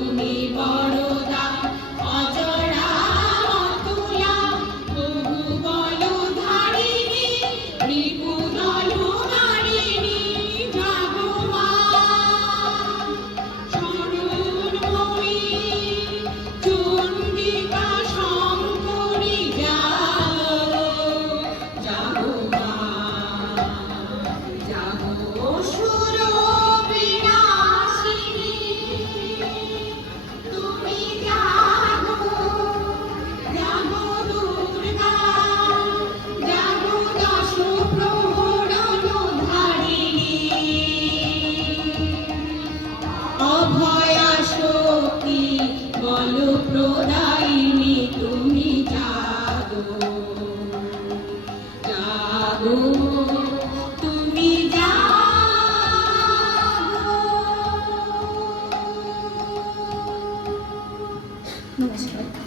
প্রণুমি বড়দা 那我先走